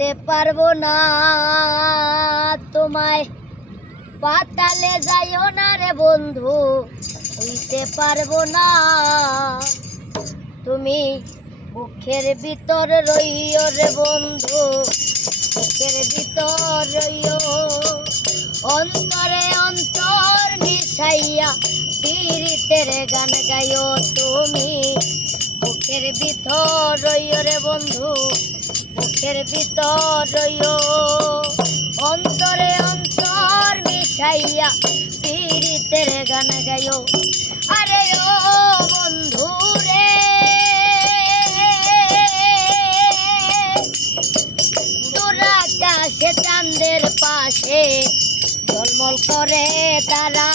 হইতে পারবো না তোমায়, পাতালে যাইও না রে বন্ধু, হইতে পারবো না। তুমি বুকের ভিতর রইও রে বন্ধু, বুকের ভিতর রইও, অন্তরে অন্তর মিশাইয়া পীড়িতের গান গাইও। তুমি বুকের ভিতর রইও রে বন্ধু, বুকের ভিতর রইও, অন্তরে অন্তর মিশাইয়া পীড়িতের গান গাইও। আরে ও বন্ধু রে, দূর আকাশে চাঁদের পাশে ঝলমল করে তারা,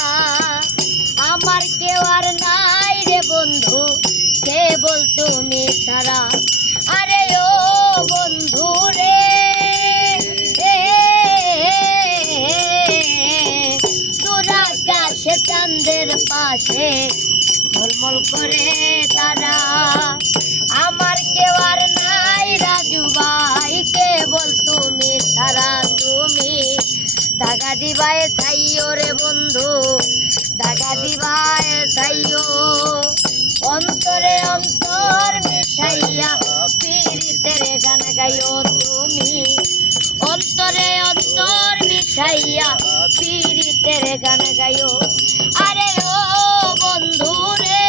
আমার কেউ আর নাই রে বন্ধু, কেবল তুমি ছাড়া। আরে ও বন্ধু রে, দূর আকাশে চাঁদের পাশে ঝলমল করে তারা, আমার কেউ আর নাই রাজু ভাই, কেবল তুমি ছাড়া। তুমি দাগা দিবায় চাইও রে বন্ধু, দাগা দিবায় চাইও, অন্তরে অন্তর মিশাইয়া পীড়িতের গান গাইও। তুমি অন্তরে অন্তর মিশাইয়া পীড়িতের গান গাইও। আরে ও বন্ধু রে,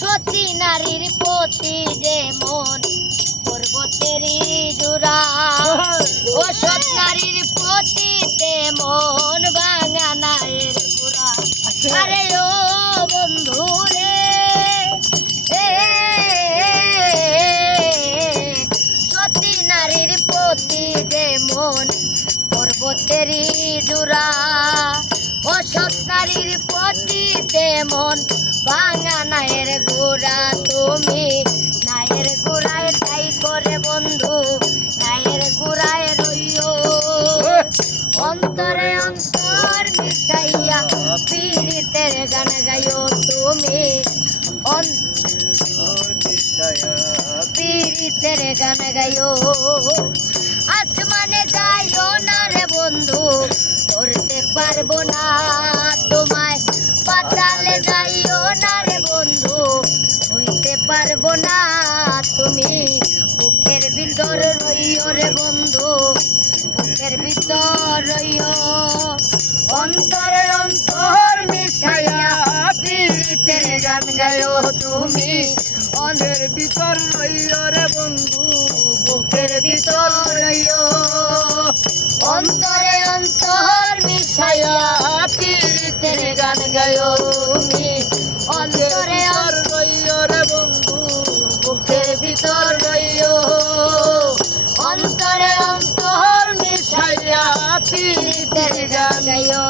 সতী নারীর প্রতি যেমন পর্বতেরই জোড়া, ও সৎ নারীর প্রতি তেমন ভাঙা নায়ের গোড়া। আরে ও বন্ধু রে, সতী নারীর প্রতি যেমন পর্বতেরই জোড়া, ও সৎ নারীর প্রতি তেমন ভাঙা নায়ের গোড়া। তুমি নায়ের গোড়ায় তাই করে বন্ধু, নায়ের গোড়ায় রইও, অন্তরে অন্তর মিশাইয়া পীড়িতের গান গাইও। তুমি পীড়িতের গান গাইও। আসমানে যাইও না রে বন্ধু, ধরতে পারবো না তোমায়, পাতালে যাইও না রে বন্ধু, হইতে পারবো না। তুমি বুকের ভিতর রইও রে বন্ধু, বুকের ভিতর রইও, অন্তরে অন্তর মিশাইয়া পীড়িতের গান গাইও। তুমি অন্তরের ভিতর রইও রে বন্ধু, বুকের ভিতর রইও, অন্তরে অন্তর মিশাইয়া পীড়িতের গান গাইও। তুমি অন্তরে রইও রে বন্ধু, বুকের ভিতর রইও, অন্তরে অন্তর মিশাইয়া পীড়িতের গান গাইও।